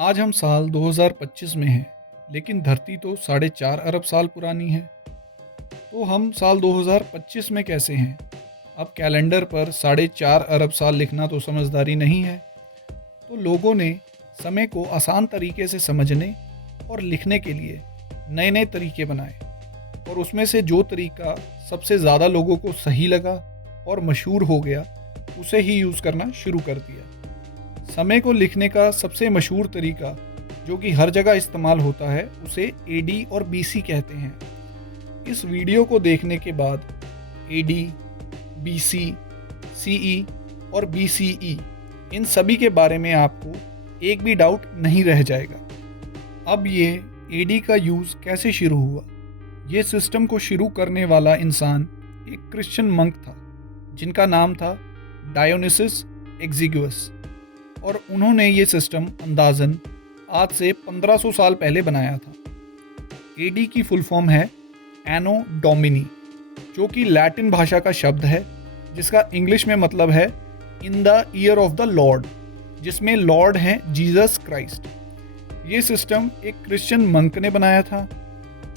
आज हम साल 2025 में हैं, लेकिन धरती तो 4.5 अरब साल पुरानी है। तो हम साल 2025 में कैसे हैं? अब कैलेंडर पर 4.5 अरब साल लिखना तो समझदारी नहीं है। तो लोगों ने समय को आसान तरीके से समझने और लिखने के लिए नए नए तरीके बनाए, और उसमें से जो तरीका सबसे ज़्यादा लोगों को सही लगा और मशहूर हो गया, उसे ही यूज़ करना शुरू कर दिया। समय को लिखने का सबसे मशहूर तरीका जो कि हर जगह इस्तेमाल होता है, उसे एडी और बीसी कहते हैं। इस वीडियो को देखने के बाद एडी, बीसी, सीई और बीसीई इन सभी के बारे में आपको एक भी डाउट नहीं रह जाएगा। अब ये एडी का यूज़ कैसे शुरू हुआ? ये सिस्टम को शुरू करने वाला इंसान एक क्रिश्चियन मंक था जिनका नाम था डायोनिसिस एक्जिगुअस, और उन्होंने ये सिस्टम अंदाज़न आज से 1500 साल पहले बनाया था। एडी की फुल फॉर्म है एनो डोमिनी, जो कि लैटिन भाषा का शब्द है जिसका इंग्लिश में मतलब है in the year of the Lord, जिसमें लॉर्ड हैं जीसस क्राइस्ट। ये सिस्टम एक क्रिश्चियन मंक ने बनाया था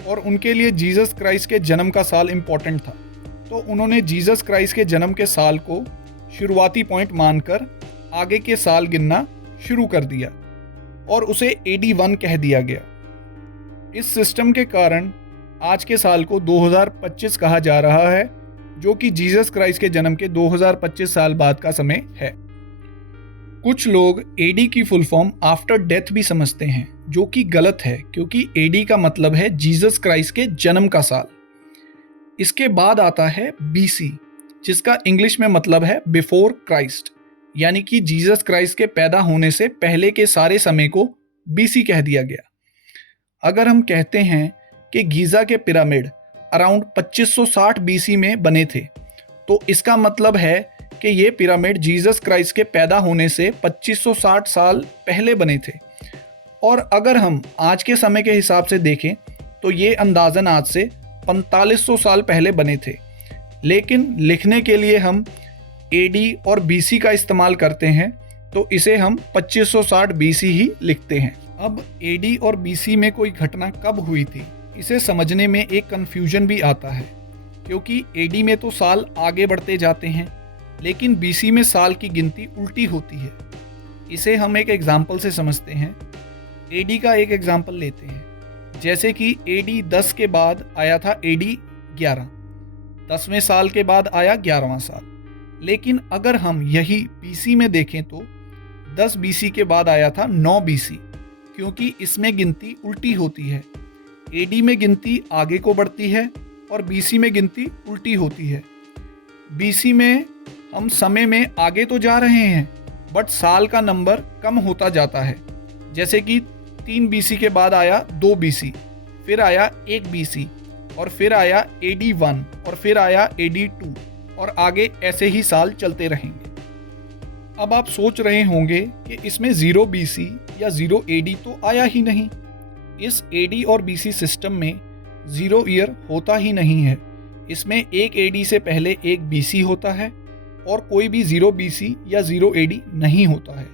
और उनके लिए जीसस क्राइस्ट के जन्म का साल इम्पॉर्टेंट था, तो उन्होंने जीसस क्राइस्ट के जन्म के साल को शुरुआती पॉइंट मानकर आगे के साल गिनना शुरू कर दिया और उसे एडी 1 कह दिया गया। इस सिस्टम के कारण आज के साल को 2025 कहा जा रहा है, जो कि जीसस क्राइस्ट के जन्म के 2025 साल बाद का समय है। कुछ लोग एडी की फुल फॉर्म आफ्टर डेथ भी समझते हैं, जो कि गलत है, क्योंकि एडी का मतलब है जीसस क्राइस्ट के जन्म का साल। इसके बाद आता है बीसी, जिसका इंग्लिश में मतलब है बिफोर क्राइस्ट, यानी कि जीसस क्राइस्ट के पैदा होने से पहले के सारे समय को बीसी कह दिया गया। अगर हम कहते हैं कि गीज़ा के पिरामिड अराउंड 2560 बीसी में बने थे, तो इसका मतलब है कि ये पिरामिड जीसस क्राइस्ट के पैदा होने से 2560 साल पहले बने थे। और अगर हम आज के समय के हिसाब से देखें तो ये अंदाज़न आज से 4500 साल पहले बने थे, लेकिन लिखने के लिए हम एडी और बीसी का इस्तेमाल करते हैं, तो इसे हम 2560 बीसी ही लिखते हैं। अब एडी और बीसी में कोई घटना कब हुई थी, इसे समझने में एक कन्फ्यूजन भी आता है, क्योंकि एडी में तो साल आगे बढ़ते जाते हैं, लेकिन बीसी में साल की गिनती उल्टी होती है। इसे हम एक एग्जाम्पल से समझते हैं। एडी का एक एग्जाम्पल लेते हैं, जैसे कि एडी 10 के बाद आया था एडी 11, 10वें साल के बाद आया 11वां साल। लेकिन अगर हम यही बीसी में देखें तो 10 बीसी के बाद आया था 9 बीसी, क्योंकि इसमें गिनती उल्टी होती है। एडी में गिनती आगे को बढ़ती है और बीसी में गिनती उल्टी होती है। बीसी में हम समय में आगे तो जा रहे हैं, बट साल का नंबर कम होता जाता है। जैसे कि 3 बीसी के बाद आया 2 बीसी, फिर आया 1 बीसी, और फिर आया एडी 1, और फिर आया एडी 2, और आगे ऐसे ही साल चलते रहेंगे। अब आप सोच रहे होंगे कि इसमें 0 बीसी या 0 एडी तो आया ही नहीं। इस एडी और बीसी सिस्टम में 0 ईयर होता ही नहीं है। इसमें एक एडी से पहले एक बीसी होता है, और कोई भी 0 बीसी या 0 एडी नहीं होता है।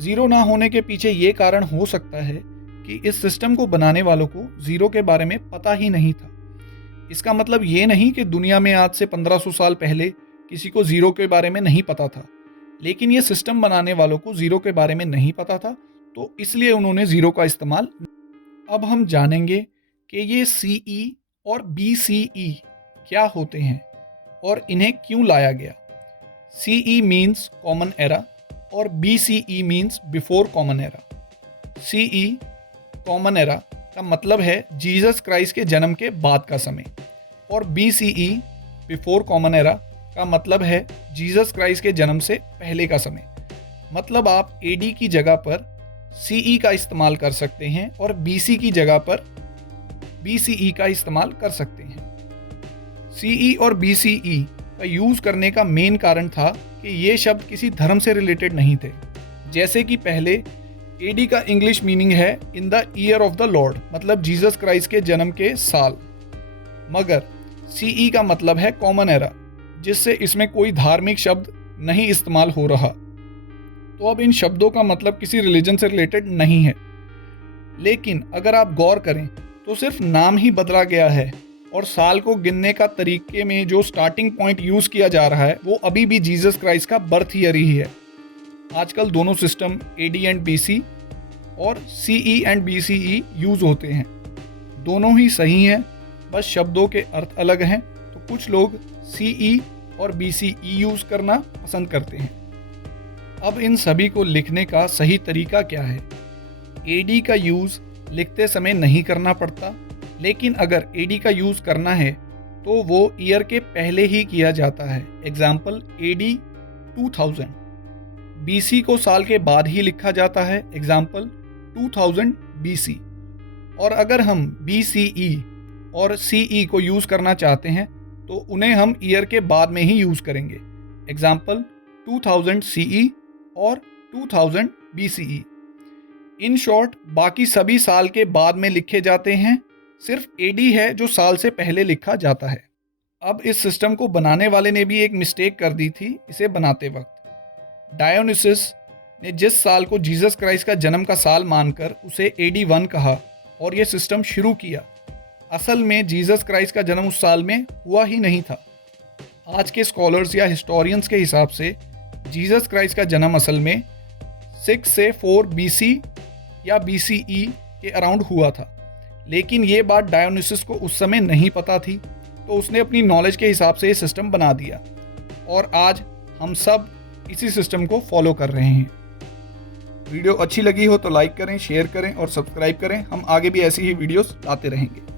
0 ना होने के पीछे ये कारण हो सकता है कि इस सिस्टम को बनाने वालों को 0 के बारे में पता ही नहीं था। इसका मतलब ये नहीं कि दुनिया में आज से 1500 साल पहले किसी को 0 के बारे में नहीं पता था, लेकिन ये सिस्टम बनाने वालों को 0 के बारे में नहीं पता था, तो इसलिए उन्होंने 0 का इस्तेमाल। अब हम जानेंगे कि ये सीई और बीसीई क्या होते हैं और इन्हें क्यों लाया गया। सीई मीन्स कॉमन एरा और BCE means before common era. CE common era का मतलब है जीसस क्राइस्ट के जन्म के बाद का समय, और बीसीई बिफोर कॉमन एरा का मतलब है जीसस क्राइस्ट के जन्म से पहले का समय। मतलब आप एडी की जगह पर सीई का इस्तेमाल कर सकते हैं और बीसी की जगह पर बीसीई का इस्तेमाल कर सकते हैं। सीई और बीसीई का यूज़ करने का मेन कारण था कि ये शब्द किसी धर्म से रिलेटेड नहीं थे। जैसे कि पहले एडी का इंग्लिश मीनिंग है in the year of the Lord, मतलब जीसस क्राइस्ट के जन्म के साल, मगर सीई का मतलब है कॉमन एरा, जिससे इसमें कोई धार्मिक शब्द नहीं इस्तेमाल हो रहा। तो अब इन शब्दों का मतलब किसी रिलीजन से रिलेटेड नहीं है। लेकिन अगर आप गौर करें तो सिर्फ नाम ही बदला गया है और साल को गिनने का तरीके में जो स्टार्टिंग पॉइंट यूज़ किया जा रहा है वो अभी भी जीसस क्राइस्ट का बर्थ ईयर ही है। आजकल दोनों सिस्टम AD एंड BC और CE एंड BCE यूज़ होते हैं। दोनों ही सही हैं, बस शब्दों के अर्थ अलग हैं। तो कुछ लोग CE और BCE यूज़ करना पसंद करते हैं। अब इन सभी को लिखने का सही तरीका क्या है? AD का यूज़ लिखते समय नहीं करना पड़ता, लेकिन अगर AD का यूज़ करना है तो वो ईयर के पहले ही किया जाता है। Example AD 2000। BC को साल के बाद ही लिखा जाता है। Example 2000 BC। और अगर हम BCE और CE को यूज़ करना चाहते हैं तो उन्हें हम ईयर के बाद में ही यूज़ करेंगे। एग्जाम्पल 2000 CE और 2000 BCE। इन शॉर्ट बाकी सभी साल के बाद में लिखे जाते हैं, सिर्फ AD है जो साल से पहले लिखा जाता है। अब इस सिस्टम को बनाने वाले ने भी एक मिस्टेक कर दी थी इसे बनाते वक्त। डायोनिसिस ने जिस साल को जीसस क्राइस्ट का जन्म का साल मानकर उसे AD 1 कहा और यह सिस्टम शुरू किया। असल में जीसस क्राइस्ट का जन्म उस साल में हुआ ही नहीं था। आज के स्कॉलर्स या हिस्टोरियंस के हिसाब से जीसस क्राइस्ट का जन्म असल में 6 से 4 BC या BCE के अराउंड हुआ था। लेकिन ये बात डायोनिसिस को उस समय नहीं पता थी, तो उसने अपनी नॉलेज के हिसाब से ये सिस्टम बना दिया और आज हम सब इसी सिस्टम को फॉलो कर रहे हैं। वीडियो अच्छी लगी हो तो लाइक करें, शेयर करें और सब्सक्राइब करें। हम आगे भी ऐसी ही वीडियोस लाते रहेंगे।